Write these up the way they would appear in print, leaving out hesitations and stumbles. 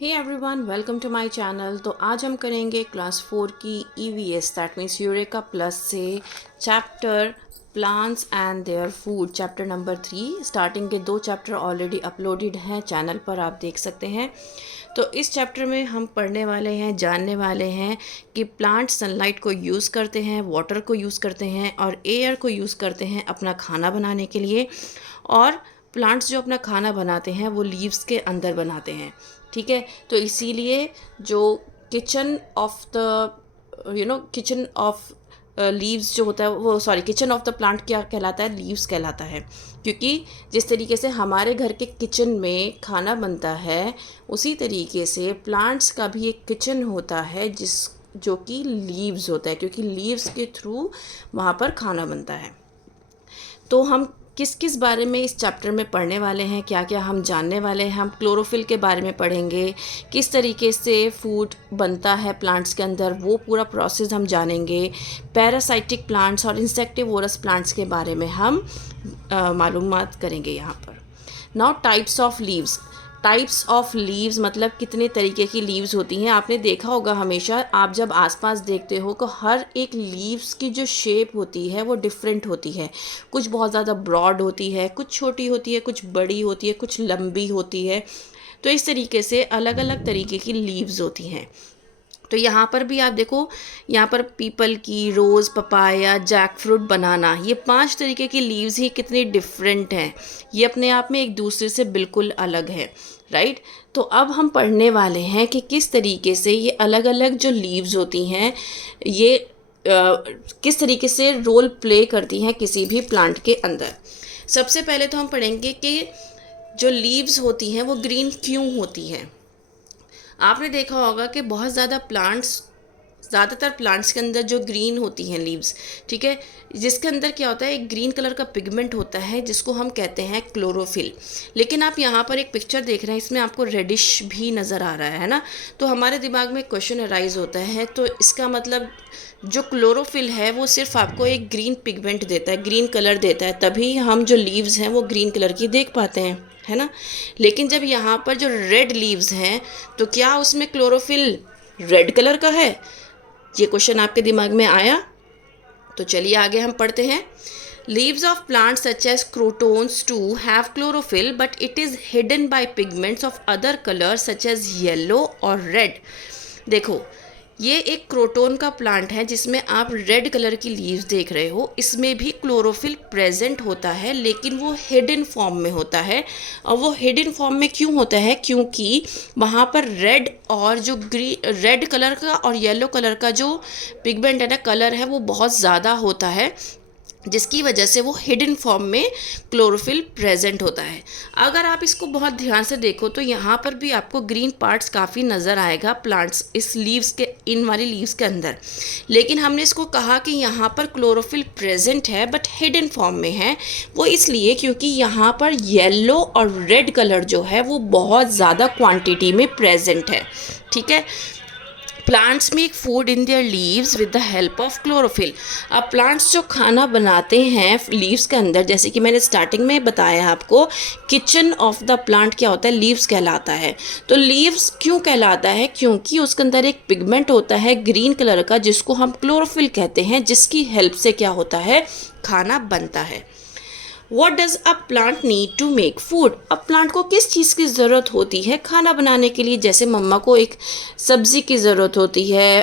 Hey everyone, welcome to my channel. तो आज हम करेंगे क्लास 4 की EVS that means Eureka plus से chapter plants and their food, chapter number 3। Starting के 2 चैप्टर ऑलरेडी अपलोडेड हैं चैनल पर, आप देख सकते हैं। तो इस चैप्टर में हम पढ़ने वाले हैं, जानने वाले हैं कि प्लांट सनलाइट को यूज़ करते हैं, वाटर को यूज़ करते हैं और एयर को यूज़ करते हैं अपना खाना बनाने के लिए। और प्लांट्स जो अपना खाना बनाते हैं वो लीव्स के अंदर बनाते हैं, ठीक है। तो इसीलिए जो kitchen of the kitchen of leaves जो होता है वो, sorry, kitchen of the plant क्या कहलाता है? लीव्स कहलाता है। क्योंकि जिस तरीके से हमारे घर के किचन में खाना बनता है, उसी तरीके से प्लांट्स का भी एक किचन होता है जो कि लीव्स होता है, क्योंकि लीव्स के थ्रू वहाँ पर खाना बनता है। तो हम किस किस बारे में इस चैप्टर में पढ़ने वाले हैं, क्या क्या हम जानने वाले हैं। हम क्लोरोफिल के बारे में पढ़ेंगे, किस तरीके से फूड बनता है प्लांट्स के अंदर, वो पूरा प्रोसेस हम जानेंगे। पैरासाइटिक प्लांट्स और इंसेक्टिवोरस प्लांट्स के बारे में हम मालूमात करेंगे यहाँ पर। Now types of leaves. Types of leaves मतलब कितने तरीके की लीव्स होती हैं। आपने देखा होगा, हमेशा आप जब आसपास देखते हो तो हर एक लीव्स की जो शेप होती है वो डिफरेंट होती है। कुछ बहुत ज़्यादा ब्रॉड होती है, कुछ छोटी होती है, कुछ बड़ी होती है, कुछ लंबी होती है। तो इस तरीके से अलग अलग तरीके की लीव्स होती हैं। तो यहाँ पर भी आप देखो, यहाँ पर पीपल की, रोज़, पपाया, जैकफ्रूट, बनाना, ये 5 तरीके की लीव्स ही कितनी डिफरेंट हैं। ये अपने आप में एक दूसरे से बिल्कुल अलग है, राइट। तो अब हम पढ़ने वाले हैं कि किस तरीके से ये अलग अलग जो लीव्स होती हैं ये किस तरीके से रोल प्ले करती हैं किसी भी प्लांट के अंदर। सबसे पहले तो हम पढ़ेंगे कि जो लीव्स होती हैं वो ग्रीन क्यों होती हैं। आपने देखा होगा कि बहुत ज़्यादातर प्लांट्स के अंदर जो ग्रीन होती हैं लीव्स, ठीक है, जिसके अंदर क्या होता है, एक ग्रीन कलर का पिगमेंट होता है जिसको हम कहते हैं क्लोरोफिल। लेकिन आप यहाँ पर एक पिक्चर देख रहे हैं, इसमें आपको रेडिश भी नज़र आ रहा है ना। तो हमारे दिमाग में क्वेश्चन अराइज होता है, तो इसका मतलब जो क्लोरोफिल है वो सिर्फ आपको एक ग्रीन पिगमेंट देता है, ग्रीन कलर देता है, तभी हम जो लीव्स हैं वो ग्रीन कलर की देख पाते हैं, है ना। लेकिन जब यहाँ पर जो रेड लीव्स हैं, तो क्या उसमें क्लोरोफिल रेड कलर का है? ये क्वेश्चन आपके दिमाग में आया? तो चलिए आगे हम पढ़ते हैं। Leaves of plants such as crotons to have chlorophyll but it is hidden by pigments of other colour such as yellow और रेड। देखो, ये एक क्रोटोन का प्लांट है जिसमें आप रेड कलर की लीव्स देख रहे हो। इसमें भी क्लोरोफिल प्रेजेंट होता है, लेकिन वो हिडन फॉर्म में होता है। और वो हिडन फॉर्म में क्यों होता है? क्योंकि वहाँ पर रेड और जो रेड कलर का और येलो कलर का जो पिगमेंट है ना, कलर है, वो बहुत ज़्यादा होता है, जिसकी वजह से वो हिडन फॉर्म में क्लोरोफिल प्रेजेंट होता है। अगर आप इसको बहुत ध्यान से देखो तो यहाँ पर भी आपको ग्रीन पार्ट्स काफ़ी नज़र आएगा प्लांट्स इस लीव्स के, इन वाली लीव्स के अंदर। लेकिन हमने इसको कहा कि यहाँ पर क्लोरोफिल प्रेजेंट है बट हिडन फॉर्म में है। वो इसलिए क्योंकि यहाँ पर येलो और रेड कलर जो है वो बहुत ज़्यादा क्वांटिटी में प्रेजेंट है, ठीक है। Plants make food in their leaves with the help of chlorophyll. अब प्लांट्स जो खाना बनाते हैं लीव्स के अंदर, जैसे कि मैंने स्टार्टिंग में बताया आपको, किचन ऑफ द प्लांट क्या होता है? लीव्स कहलाता है। तो लीव्स क्यों कहलाता है? क्योंकि उसके अंदर एक पिगमेंट होता है ग्रीन कलर का जिसको हम क्लोरोफिल कहते हैं, जिसकी हेल्प से क्या होता है? खाना बनता है। What does a plant need to make food. अब प्लांट को किस चीज़ की ज़रूरत होती है खाना बनाने के लिए? जैसे मम्मा को एक सब्ज़ी की ज़रूरत होती है,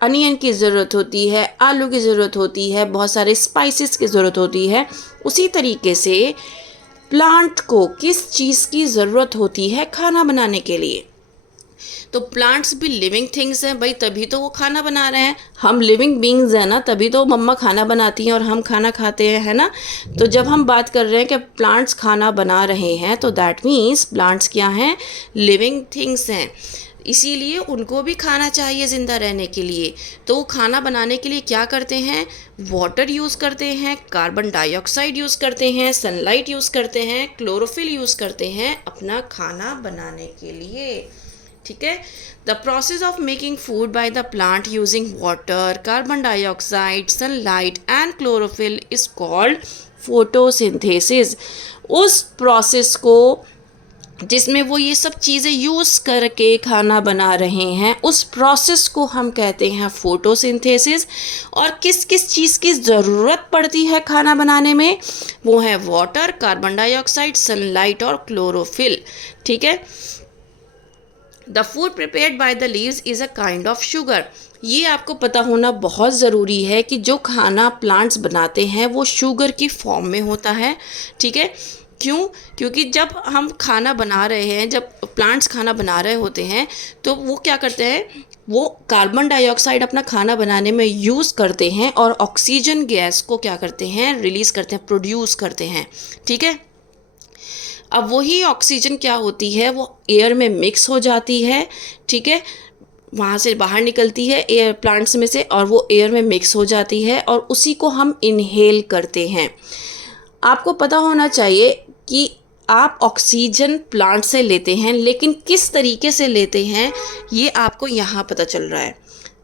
अनियन की ज़रूरत होती है, आलू की ज़रूरत होती है, बहुत सारे स्पाइसेस की ज़रूरत होती है। उसी तरीके से प्लांट को किस चीज़ की ज़रूरत होती है खाना बनाने के लिए? तो प्लांट्स भी लिविंग थिंग्स हैं भाई, तभी तो वो खाना बना रहे हैं। हम लिविंग बींग्स हैं ना, तभी तो मम्मा खाना बनाती हैं और हम खाना खाते हैं, है ना। तो जब हम बात कर रहे हैं कि प्लांट्स खाना बना रहे हैं, तो दैट मीन्स प्लांट्स क्या हैं? लिविंग थिंग्स हैं। इसीलिए उनको भी खाना चाहिए ज़िंदा रहने के लिए। तो वो खाना बनाने के लिए क्या करते हैं? वाटर यूज़ करते हैं, कार्बन डाइऑक्साइड यूज़ करते हैं, सनलाइट यूज़ करते हैं, क्लोरोफिल यूज़ करते हैं अपना खाना बनाने के लिए, ठीक है। The process of making food by the plant using water, carbon dioxide, sunlight and chlorophyll is called photosynthesis. उस प्रोसेस को जिसमें वो ये सब चीज़ें यूज़ करके खाना बना रहे हैं, उस प्रोसेस को हम कहते हैं फोटोसिंथेसिस। और किस किस चीज़ की ज़रूरत पड़ती है खाना बनाने में, वो है वाटर, कार्बन डाइऑक्साइड, सनलाइट और क्लोरोफिल। ठीक है। The food prepared by the leaves is a kind of sugar. ये आपको पता होना बहुत ज़रूरी है कि जो खाना प्लांट्स बनाते हैं वो शुगर की फॉर्म में होता है। ठीक है। क्यों? क्योंकि जब हम खाना बना रहे हैं, जब प्लांट्स खाना बना रहे होते हैं, तो वो क्या करते हैं, वो कार्बन डाइऑक्साइड अपना खाना बनाने में यूज़ करते हैं और ऑक्सीजन गैस को क्या करते हैं, रिलीज़ करते हैं, प्रोड्यूस करते हैं। ठीक है। अब वही ऑक्सीजन क्या होती है, वो एयर में मिक्स हो जाती है। ठीक है। वहाँ से बाहर निकलती है एयर प्लांट्स में से, और वो एयर में मिक्स हो जाती है और उसी को हम इनहेल करते हैं। आपको पता होना चाहिए कि आप ऑक्सीजन प्लांट से लेते हैं, लेकिन किस तरीके से लेते हैं ये आपको यहाँ पता चल रहा है।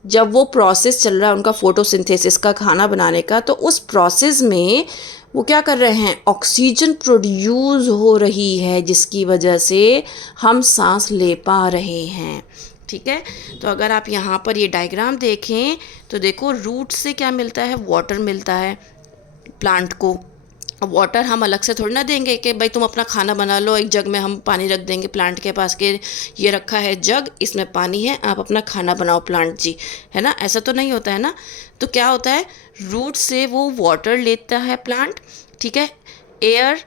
जब वो प्रोसेस चल रहा है उनका फोटोसिंथेसिस का, खाना बनाने का, तो उस प्रोसेस में वो क्या कर रहे हैं, ऑक्सीजन प्रोड्यूस हो रही है, जिसकी वजह से हम सांस ले पा रहे हैं। ठीक है। तो अगर आप यहाँ पर ये डायग्राम देखें तो देखो, रूट से क्या मिलता है, वाटर मिलता है प्लांट को। अब वाटर हम अलग से थोड़ी ना देंगे कि भाई तुम अपना खाना बना लो, एक जग में हम पानी रख देंगे प्लांट के पास के ये रखा है जग, इसमें पानी है, आप अपना खाना बनाओ प्लांट जी, है ना। ऐसा तो नहीं होता है ना। तो क्या होता है, रूट से वो वाटर लेता है प्लांट। ठीक है। एयर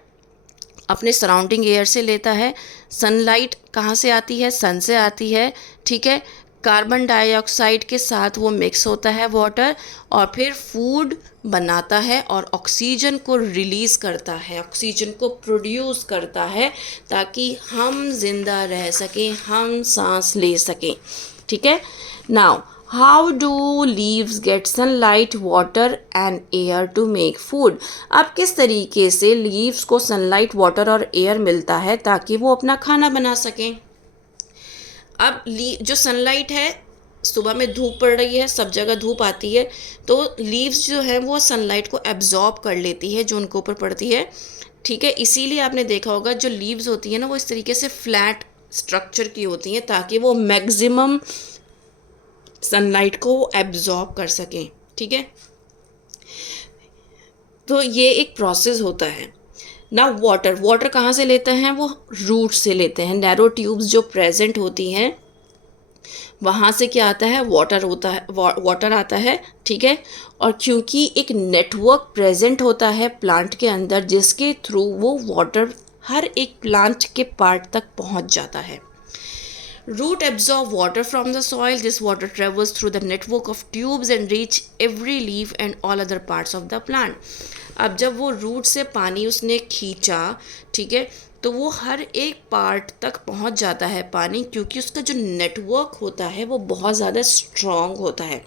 अपने सराउंडिंग एयर से लेता है। सनलाइट कहाँ से आती है, सन से आती है। ठीक है। कार्बन डाइऑक्साइड के साथ वो मिक्स होता है वाटर, और फिर फूड बनाता है और ऑक्सीजन को रिलीज़ करता है, ऑक्सीजन को प्रोड्यूस करता है, ताकि हम जिंदा रह सकें, हम सांस ले सकें। ठीक है। Now how do leaves get sunlight, water and air to make food. अब किस तरीके से लीव्स को सनलाइट, वाटर और एयर मिलता है ताकि वो अपना खाना बना सकें। अब जो सनलाइट है, सुबह में धूप पड़ रही है, सब जगह धूप आती है, तो लीव्स जो है वो सनलाइट को एब्जॉर्ब कर लेती है जो उनके ऊपर पड़ती है। ठीक है। इसीलिए आपने देखा होगा जो लीव्स होती है ना, वो इस तरीके से फ्लैट स्ट्रक्चर की होती हैं, ताकि वो मैक्सिमम सनलाइट को एब्जॉर्ब कर सकें। ठीक है। तो ये एक प्रोसेस होता है ना। वाटर कहाँ से लेते हैं, वो रूट से लेते हैं। नैरो ट्यूब्स जो प्रेजेंट होती हैं वहाँ से क्या आता है, वाटर होता है, वाटर आता है। ठीक है। और क्योंकि एक नेटवर्क प्रेजेंट होता है प्लांट के अंदर, जिसके थ्रू वो वाटर हर एक प्लांट के पार्ट तक पहुँच जाता है। Root absorb water from the soil. This water travels through the network of tubes and reach every leaf and all other parts of the plant. अब जब वो रूट से पानी उसने खींचा, ठीक है, तो वो हर एक पार्ट तक पहुंच जाता है पानी, क्योंकि उसका जो नेटवर्क होता है वो बहुत ज़्यादा स्ट्रॉन्ग होता है।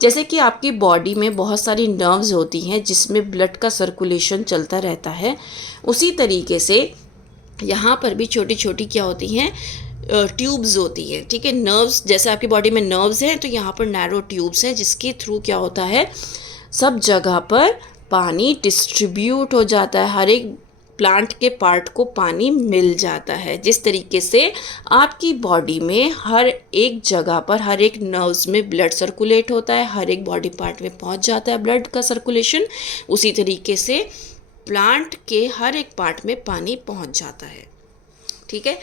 जैसे कि आपकी बॉडी में बहुत सारी नर्व्स होती हैं जिसमें ब्लड का सर्कुलेशन चलता रहता है, उसी तरीके से यहाँ पर भी छोटी छोटी क्या होती हैं, ट्यूब्स होती है। ठीक है। नर्व्स, जैसे आपकी बॉडी में नर्व्स हैं, तो यहाँ पर नैरो ट्यूब्स हैं जिसके थ्रू क्या होता है, सब जगह पर पानी डिस्ट्रीब्यूट हो जाता है, हर एक प्लांट के पार्ट को पानी मिल जाता है। जिस तरीके से आपकी बॉडी में हर एक जगह पर, हर एक नर्व्स में ब्लड सर्कुलेट होता है, हर एक बॉडी पार्ट में पहुंच जाता है ब्लड का सर्कुलेशन, उसी तरीके से प्लांट के हर एक पार्ट में पानी पहुंच जाता है। ठीक है।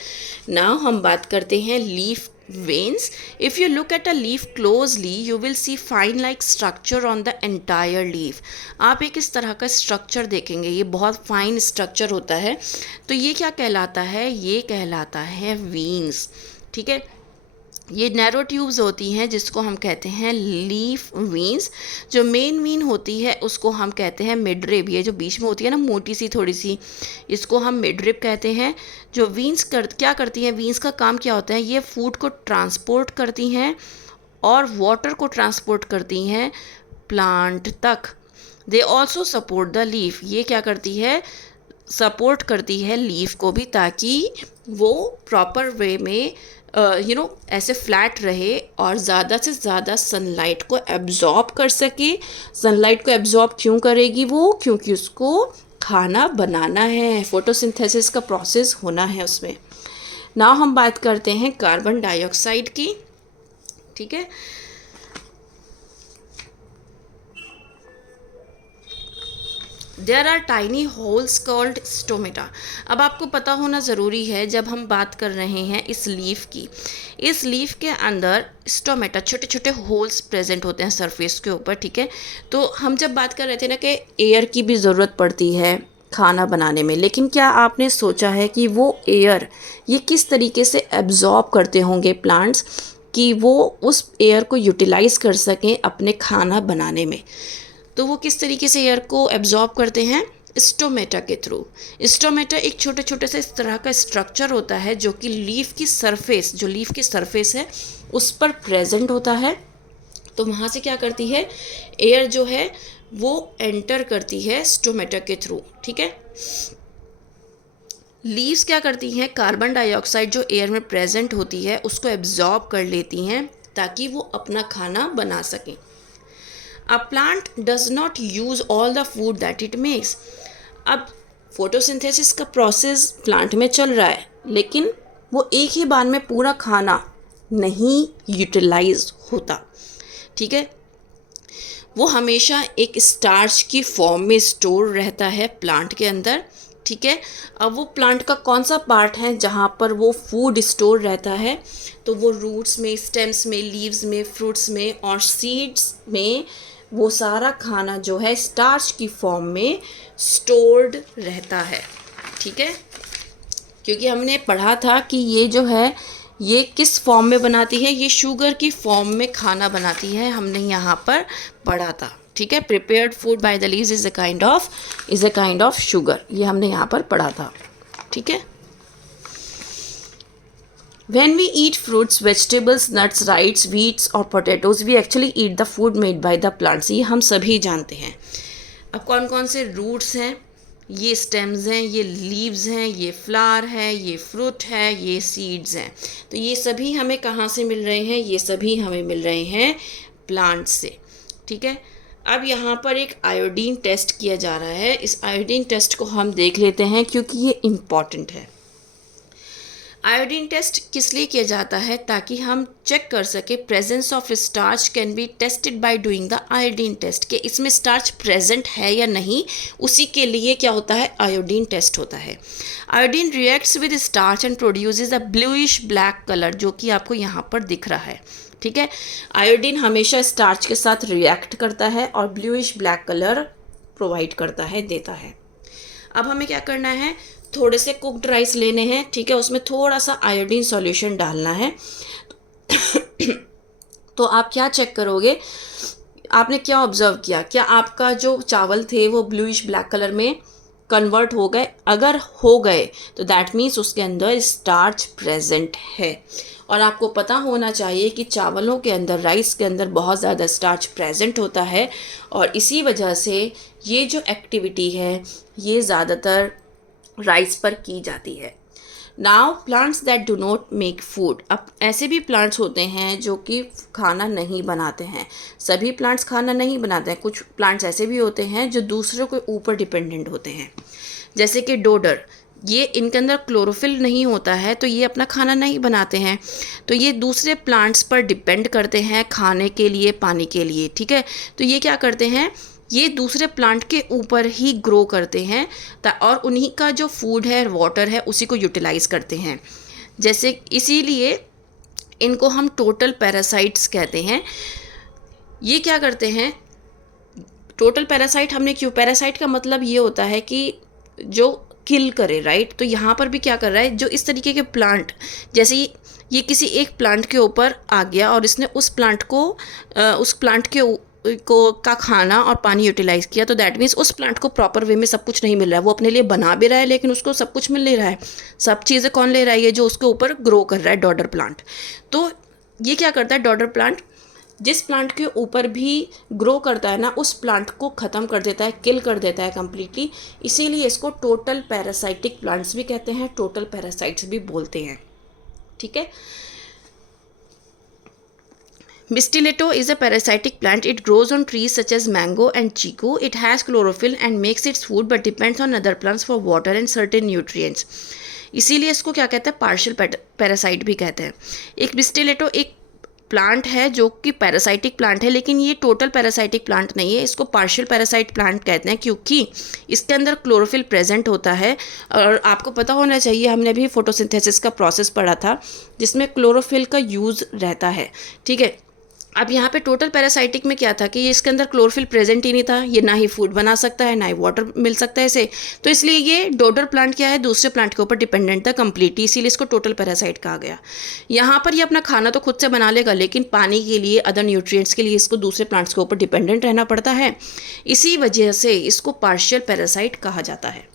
नाउ हम बात करते हैं leaf veins. If you look at a leaf closely, you will see fine like structure on the entire leaf. आप एक इस तरह का स्ट्रक्चर देखेंगे, ये बहुत फाइन स्ट्रक्चर होता है। तो ये क्या कहलाता है, ये कहलाता है veins। ठीक है। ये नैरो ट्यूब्स होती हैं जिसको हम कहते हैं लीफ वीन्स। जो मेन वीन होती है उसको हम कहते हैं मिडरिब। ये जो बीच में होती है ना, मोटी सी थोड़ी सी, इसको हम मिडरिब कहते हैं। जो वीन्स क्या करती हैं, वीन्स का काम क्या होता है, ये फूड को ट्रांसपोर्ट करती हैं और वाटर को ट्रांसपोर्ट करती हैं प्लांट तक। They also support the leaf. ये क्या करती है, सपोर्ट करती है लीफ को भी, ताकि वो प्रॉपर वे में ऐसे फ्लैट रहे और ज़्यादा से ज़्यादा सनलाइट को एब्जॉर्ब कर सके। सनलाइट को एब्जॉर्ब क्यों करेगी वो, क्योंकि उसको खाना बनाना है, फोटोसिंथेसिस का प्रोसेस होना है उसमें। नाउ हम बात करते हैं कार्बन डाइऑक्साइड की, ठीक है। There are tiny holes called stomata. अब आपको पता होना ज़रूरी है जब हम बात कर रहे हैं इस लीफ की, इस लीफ के अंदर स्टोमेटा छोटे छोटे होल्स प्रेजेंट होते हैं सरफेस के ऊपर, ठीक है। तो हम जब बात कर रहे थे ना कि एयर की भी ज़रूरत पड़ती है खाना बनाने में, लेकिन क्या आपने सोचा है कि वो एयर ये किस तरीके से एब्जॉर्ब करते होंगे प्लांट्स कि वो उस एयर को यूटिलाइज़ कर सकें अपने खाना बनाने में। तो वो किस तरीके से एयर को एब्जॉर्ब करते हैं? स्टोमेटा के थ्रू। स्टोमेटा एक छोटे छोटे से इस तरह का स्ट्रक्चर होता है जो कि लीफ की सरफेस, जो लीफ की सरफेस है उस पर प्रेजेंट होता है। तो वहाँ से क्या करती है, एयर जो है वो एंटर करती है स्टोमेटा के थ्रू, ठीक है। लीव्स क्या करती हैं, कार्बन डाइऑक्साइड जो एयर में प्रेजेंट होती है उसको एब्जॉर्ब कर लेती हैं ताकि वो अपना खाना बना सकें। A plant does not use all the food that it makes. अब फोटोसिंथेसिस का प्रोसेस प्लांट में चल रहा है, लेकिन वो एक ही बार में पूरा खाना नहीं यूटिलाइज होता, ठीक है। वो हमेशा एक स्टार्च की फॉर्म में स्टोर रहता है प्लांट के अंदर, ठीक है। अब वो प्लांट का कौन सा पार्ट है जहाँ पर वो फूड स्टोर रहता है, तो वो रूट्स में, स्टेम्स में, लीव्स में, फ्रूट्स में और सीड्स में वो सारा खाना जो है स्टार्च की फॉर्म में स्टोर्ड रहता है, ठीक है। क्योंकि हमने पढ़ा था कि ये जो है ये किस फॉर्म में बनाती है, ये शुगर की फॉर्म में खाना बनाती है, हमने यहाँ पर पढ़ा था, ठीक है। Prepared food by the leaves is a kind of sugar, ये हमने यहाँ पर पढ़ा था, ठीक है। When we eat fruits, vegetables, nuts, rice, wheats और potatoes, we actually eat the food made by the plants. ये हम सभी जानते हैं। अब कौन कौन से रूट्स हैं, ये स्टेम्स हैं, ये लीव्स हैं, ये फ्लावर है, ये फ्रूट है, ये सीड्स हैं। तो ये सभी हमें कहाँ से मिल रहे हैं? ये सभी हमें मिल रहे हैं प्लांट्स से, ठीक है। अब यहाँ पर एक आयोडीन टेस्ट किया जा रहा है। इस आयोडीन टेस्ट को हम देख लेते हैं क्योंकि ये इम्पॉर्टेंट है। आयोडीन टेस्ट किस लिए किया जाता है? ताकि हम चेक कर सके presence of starch can be tested by doing the iodine test, कि इसमें स्टार्च प्रेजेंट है या नहीं, उसी के लिए क्या होता है, आयोडीन टेस्ट होता है। Iodine reacts with starch and produces a bluish black colour, जो कि आपको यहाँ पर दिख रहा है, ठीक है। आयोडीन हमेशा स्टार्च के साथ रिएक्ट करता है और ब्लूइश ब्लैक कलर प्रोवाइड करता है, देता है। अब हमें क्या करना है, थोड़े से कुक्ड राइस लेने हैं, ठीक है, उसमें थोड़ा सा आयोडीन सॉल्यूशन डालना है। तो आप क्या चेक करोगे, आपने क्या ऑब्जर्व किया, क्या आपका जो चावल थे वो ब्लूइश ब्लैक कलर में कन्वर्ट हो गए? अगर हो गए तो दैट मीन्स उसके अंदर स्टार्च प्रेजेंट है। और आपको पता होना चाहिए कि चावलों के अंदर, राइस के अंदर बहुत ज़्यादा स्टार्च प्रेजेंट होता है और इसी वजह से ये जो एक्टिविटी है ये ज़्यादातर राइस पर की जाती है। Now plants that do not make food, अब ऐसे भी प्लांट्स होते हैं जो कि खाना नहीं बनाते हैं। सभी प्लांट्स खाना नहीं बनाते हैं, कुछ प्लांट्स ऐसे भी होते हैं जो दूसरों के ऊपर डिपेंडेंट होते हैं, जैसे कि डोडर, ये इनके अंदर क्लोरोफिल नहीं होता है तो ये अपना खाना नहीं बनाते हैं, तो ये दूसरे प्लांट्स पर डिपेंड करते हैं खाने के लिए, पानी के लिए, ठीक है। तो ये क्या करते हैं, ये दूसरे प्लांट के ऊपर ही ग्रो करते हैं और उन्हीं का जो फूड है, वाटर है, उसी को यूटिलाइज करते हैं। जैसे इसीलिए इनको हम टोटल पैरासाइट्स कहते हैं। ये क्या करते हैं, टोटल पैरासाइट हमने क्यों, पैरासाइट का मतलब ये होता है कि जो किल करे, राइट। तो यहाँ पर भी क्या कर रहा है, जो इस तरीके के प्लांट, जैसे ये किसी एक प्लांट के ऊपर आ गया और इसने उस प्लांट को का खाना और पानी यूटिलाइज किया, तो दैट मीन्स उस प्लांट को प्रॉपर वे में सब कुछ नहीं मिल रहा है। वो अपने लिए बना भी रहा है लेकिन उसको सब कुछ मिल नहीं रहा है। सब चीज़ें कौन ले रहा है, ये जो उसके ऊपर ग्रो कर रहा है, डॉडर प्लांट। तो ये क्या करता है, डॉडर प्लांट जिस प्लांट के ऊपर भी ग्रो करता है ना, उस प्लांट को ख़त्म कर देता है, किल कर देता है कम्प्लीटली। इसीलिए इसको टोटल पैरासाइटिक प्लांट्स भी कहते हैं, टोटल पैरासाइट्स भी बोलते हैं, ठीक है। Mistletoe is a parasitic plant. It grows on trees such as mango and chiku. It has chlorophyll and makes its food but depends on other plants for water and certain nutrients. इसीलिए इसको क्या कहते हैं, partial parasite भी कहते हैं। एक stiletto एक प्लांट है जो कि पैरासाइटिक प्लांट है, लेकिन ये टोटल पैरासाइटिक प्लांट नहीं है, इसको पार्शियल पैरासाइट प्लांट कहते हैं क्योंकि इसके अंदर क्लोरोफिल प्रेजेंट होता है। और आपको पता होना चाहिए, हमने भी फोटोसिंथेसिस का प्रोसेस पढ़ा था जिसमें क्लोरोफिल का यूज़ रहता है, ठीक है। अब यहाँ पे टोटल पैरासाइटिक में क्या था कि ये इसके अंदर क्लोरोफिल प्रेजेंट ही नहीं था, ये ना ही फूड बना सकता है ना ही वाटर मिल सकता है इसे, तो इसलिए ये डोडर प्लांट क्या है, दूसरे प्लांट के ऊपर डिपेंडेंट था कम्प्लीटली, इसीलिए इसको टोटल पैरासाइट कहा गया। यहाँ पर ये अपना खाना तो खुद से बना लेगा, लेकिन पानी के लिए, अदर न्यूट्रिएंट्स के लिए इसको दूसरे प्लांट्स के ऊपर डिपेंडेंट रहना पड़ता है, इसी वजह से इसको पार्शियल पैरासाइट कहा जाता है।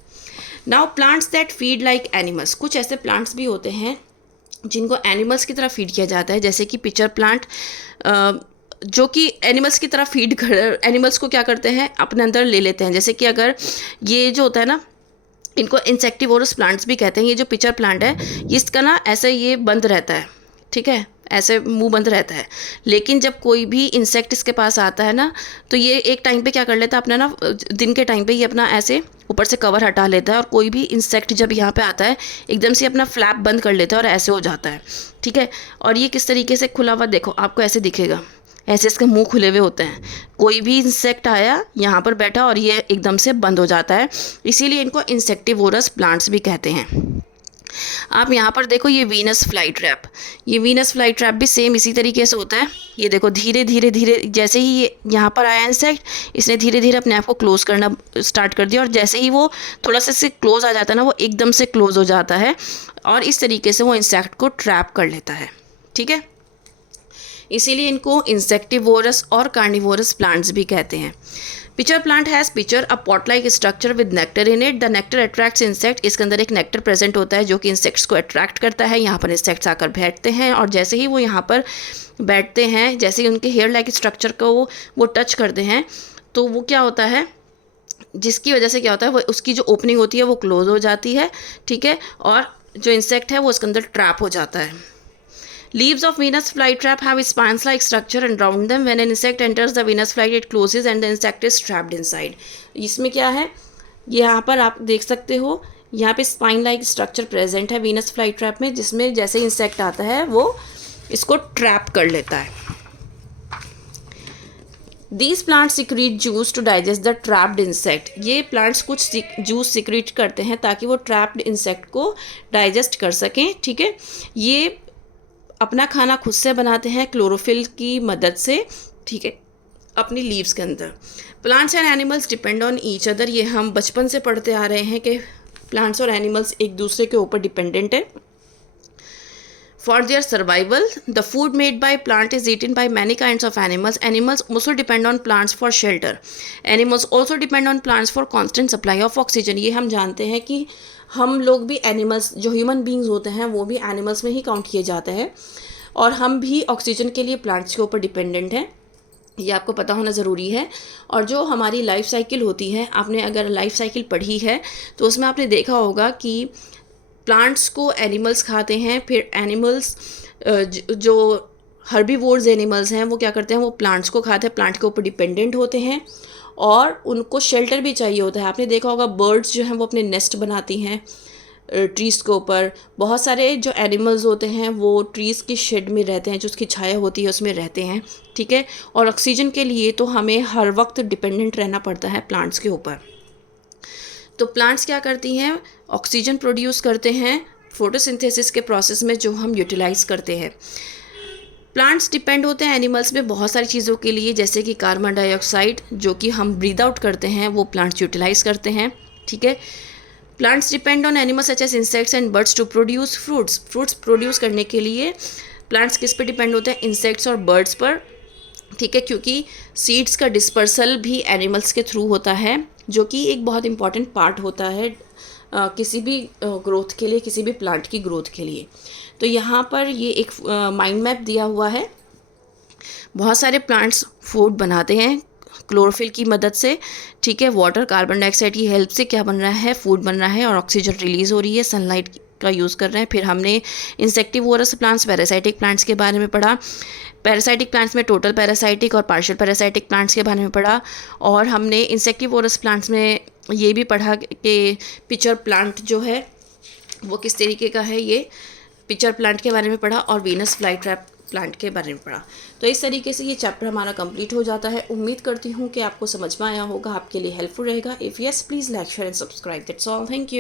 Now plants that feed like animals, कुछ ऐसे प्लांट्स भी होते हैं जिनको एनिमल्स की तरह फीड किया जाता है, जैसे कि पिचर प्लांट, जो कि एनिमल्स की तरह फीड कर, एनिमल्स को क्या करते हैं, अपने अंदर ले लेते हैं। जैसे कि अगर ये जो होता है ना, इनको इंसेक्टिवोरस प्लांट्स भी कहते हैं। ये जो पिचर प्लांट है इसका ना ऐसे ये बंद रहता है, ठीक है, ऐसे मुंह बंद रहता है, लेकिन जब कोई भी इंसेक्ट इसके पास आता है ना, तो ये एक टाइम पे क्या कर लेता है, अपना ना दिन के टाइम पे ये अपना ऐसे ऊपर से कवर हटा लेता है, और कोई भी इंसेक्ट जब यहाँ पे आता है एकदम से अपना फ्लैप बंद कर लेता है और ऐसे हो जाता है, ठीक है। और ये किस तरीके से खुला हुआ, देखो आपको ऐसे दिखेगा, ऐसे इसके मुंह खुले हुए होते हैं। कोई भी इंसेक्ट आया यहाँ पर बैठा और ये एकदम से बंद हो जाता है, इसीलिए इनको इंसेक्टिवोरस प्लांट्स भी कहते हैं। आप यहाँ पर देखो, ये वीनस फ्लाई ट्रैप, ये वीनस फ्लाई ट्रैप भी सेम इसी तरीके से होता है। ये देखो धीरे धीरे धीरे जैसे ही ये यहाँ पर आया इंसेक्ट, इसने धीरे धीरे अपने आप को क्लोज करना स्टार्ट कर दिया, और जैसे ही वो थोड़ा सा से क्लोज आ जाता है ना, वो एकदम से क्लोज हो जाता है, और इस तरीके से वो इंसेक्ट को ट्रैप कर लेता है, ठीक है। इसीलिए इनको इंसेक्टिवोरस और कार्निवोरस प्लांट्स भी कहते हैं। Pitcher plant has pitcher a pot like structure with nectar in it, the nectar attracts insect, इसके अंदर एक नेक्टर प्रेजेंट होता है जो कि इंसेक्ट्स को अट्रैक्ट करता है। यहाँ पर इंसेक्ट्स आकर बैठते हैं, और जैसे ही वो यहाँ पर बैठते हैं, जैसे ही उनके हेयर लाइक स्ट्रक्चर को वो टच करते हैं, तो वो क्या होता है, जिसकी वजह से क्या होता है, वो उसकी जो ओपनिंग होती है वो क्लोज हो जाती है, ठीक है, और जो इंसेक्ट है वो उसके अंदर ट्रैप हो जाता है। Leaves of Venus flytrap have spines-like structure and around them. When an insect enters the Venus flight, it closes and the insect is trapped inside. इसमें क्या है, यहाँ पर आप देख सकते हो, यहाँ पे स्पाइन लाइक स्ट्रक्चर प्रेजेंट है वीनस फ्लाई ट्रैप में, जिसमें जैसे इंसेक्ट आता है वो इसको ट्रैप कर लेता है। These plants secrete juice to digest the trapped insect. ये प्लांट्स कुछ जूस सिक्रीट करते हैं ताकि वो ट्रैप्ड इंसेक्ट को डाइजेस्ट कर सकें, ठीक है। ये अपना खाना खुद से बनाते हैं क्लोरोफिल की मदद से, ठीक है, अपनी लीव्स के अंदर। Plants and animals depend on each other, ये हम बचपन से पढ़ते आ रहे हैं कि प्लांट्स और एनिमल्स एक दूसरे के ऊपर डिपेंडेंट है। For their survival the food made by plant is eaten by many kinds of animals. Animals also depend on plants for shelter. Animals also depend on plants for constant supply of oxygen. ये हम जानते हैं कि हम लोग भी animals, जो human beings होते हैं वो भी एनिमल्स में ही काउंट किए जाते हैं, और हम भी ऑक्सीजन के लिए प्लांट्स के ऊपर डिपेंडेंट हैं, ये आपको पता होना ज़रूरी है। और जो हमारी लाइफ साइकिल होती है, आपने अगर लाइफ साइकिल पढ़ी है तो उसमें आपने देखा होगा कि प्लांट्स को एनिमल्स खाते हैं, फिर एनिमल्स जो हर्बीवोर्स एनिमल्स हैं वो क्या करते हैं, वो प्लांट्स को खाते हैं, प्लांट के ऊपर डिपेंडेंट होते हैं, और उनको शेल्टर भी चाहिए होता है। आपने देखा होगा बर्ड्स जो हैं वो अपने नेस्ट बनाती हैं ट्रीज़ के ऊपर। बहुत सारे जो एनिमल्स होते हैं वो ट्रीज़ की शेड में रहते हैं, जो उसकी छाया होती है उसमें रहते हैं, ठीक है। और ऑक्सीजन के लिए तो हमें हर वक्त डिपेंडेंट रहना पड़ता है प्लांट्स के ऊपर। तो प्लांट्स क्या करती हैं, ऑक्सीजन प्रोड्यूस करते हैं फोटोसिंथेसिस के प्रोसेस में, जो हम यूटिलाइज़ करते हैं। प्लांट्स डिपेंड होते हैं एनिमल्स में बहुत सारी चीज़ों के लिए, जैसे कि कार्बन डाइऑक्साइड जो कि हम ब्रीद आउट करते हैं वो प्लांट्स यूटिलाइज़ करते हैं, ठीक है। Plants depend on animals such as insects and birds to produce fruits. Fruits produce करने के लिए प्लांट्स किस पे डिपेंड होते हैं, इंसेक्ट्स और बर्ड्स पर, ठीक है, क्योंकि सीड्स का डिस्पर्सल भी एनिमल्स के थ्रू होता है, जो कि एक बहुत इंपॉर्टेंट पार्ट होता है किसी भी ग्रोथ के लिए, किसी भी प्लांट की ग्रोथ के लिए। तो यहाँ पर ये एक माइंड मैप दिया हुआ है। बहुत सारे प्लांट्स फूड बनाते हैं क्लोरोफिल की मदद से, ठीक है, वाटर कार्बन डाइऑक्साइड की हेल्प से क्या बन रहा है, फूड बन रहा है, और ऑक्सीजन रिलीज़ हो रही है, सनलाइट का यूज़ कर रहे हैं। फिर हमने इंसेक्टिवोरस प्लांट्स, पैरासाइटिक प्लांट्स के बारे में पढ़ा। पैरासाइटिक प्लांट्स में टोटल पैरासाइटिक और पार्शियल पैरासाइटिक प्लांट्स के बारे में पढ़ा, और हमने इंसेक्टिवोरस प्लांट्स में ये भी पढ़ा कि पिचर प्लांट जो है वो किस तरीके का है, ये पिचर प्लांट के बारे में पढ़ा और वीनस फ्लाई ट्रैप प्लांट के बारे में पढ़ा। तो इस तरीके से ये चैप्टर हमारा कंप्लीट हो जाता है। उम्मीद करती हूँ कि आपको समझ में आया होगा, आपके लिए हेल्पफुल रहेगा। If yes please like share and subscribe. That's all, thank you.